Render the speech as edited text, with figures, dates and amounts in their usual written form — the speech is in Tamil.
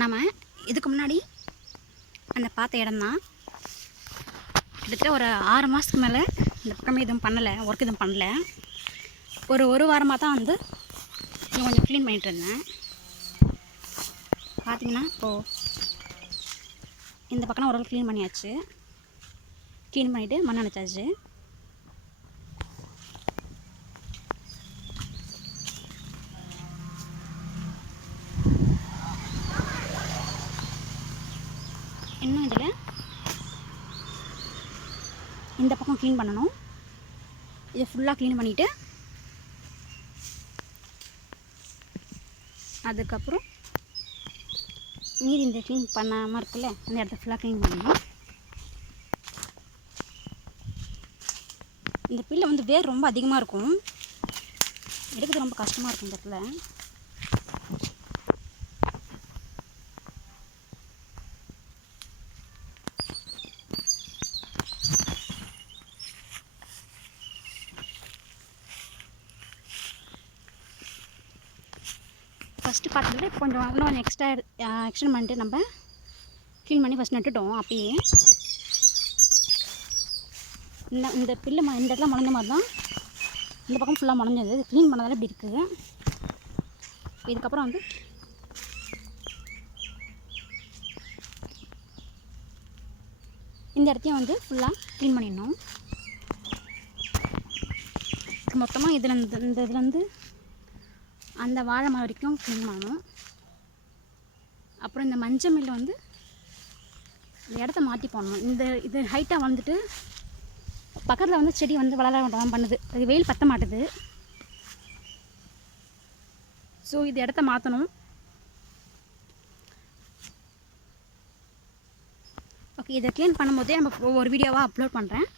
நாம் இதுக்கு முன்னாடி அந்த பார்த்த இடம் தான். கிட்டத்தட்ட ஒரு 6 மாதத்துக்கு மேலே இந்த பக்கமே எதுவும் பண்ணலை, ஒர்க் எதுவும் பண்ணலை. ஒரு வாரமாக தான் வந்து கொஞ்சம் க்ளீன் பண்ணிகிட்டு இருந்தேன். பார்த்தீங்கன்னா இப்போது இந்த பக்கம் ஒரு க்ளீன் பண்ணியாச்சு. க்ளீன் பண்ணிவிட்டு மண் அணைச்சாச்சு. இன்னும் இதில் இந்த பக்கம் க்ளீன் பண்ணணும். இதை ஃபுல்லாக க்ளீன் பண்ணிவிட்டு அதுக்கப்புறம் மீதி இந்த க்ளீன் பண்ணாமல் இருக்குல்ல, அந்த இடத்த ஃபுல்லாக க்ளீன் பண்ணணும். இந்த பில்லை வந்து வேர் ரொம்ப அதிகமாக இருக்கும், எடுக்கிறது ரொம்ப கஷ்டமாக இருக்கும் இந்த இடத்துல. ஃபஸ்ட்டு பார்த்ததில் இப்போ இன்னும் எக்ஸ்டெண்ட் பண்ணிட்டு நம்ம க்ளீன் பண்ணி ஃபஸ்ட் நட்டுட்டோம். அப்பயே இந்த பில்லு இந்த இடத்துல முளைஞ்ச மாதிரி தான் இந்த பக்கம் ஃபுல்லாக முளைஞ்சது. க்ளீன் பண்ணதால் இப்படி இருக்குது. இதுக்கப்புறம் வந்து இந்த இடத்தையும் வந்து ஃபுல்லாக க்ளீன் பண்ணிடணும். மொத்தமாக இந்த இதுலேருந்து அந்த வாழை மரம் வரைக்கும் க்ளீன் பண்ணணும். அப்புறம் இந்த மஞ்சள் மில்லு வந்து இந்த இடத்த மாற்றி போடணும். இது ஹைட்டாக வந்துட்டு பக்கத்தில் வந்து செடி வந்து வளர பண்ணுது, அது வெயில் பற்ற மாட்டுது. ஸோ இது இடத்த மாற்றணும். ஓகே, இதை க்ளீன் பண்ணும்போதே நம்ம ஒவ்வொரு வீடியோவாக அப்லோட் பண்ணுறேன்.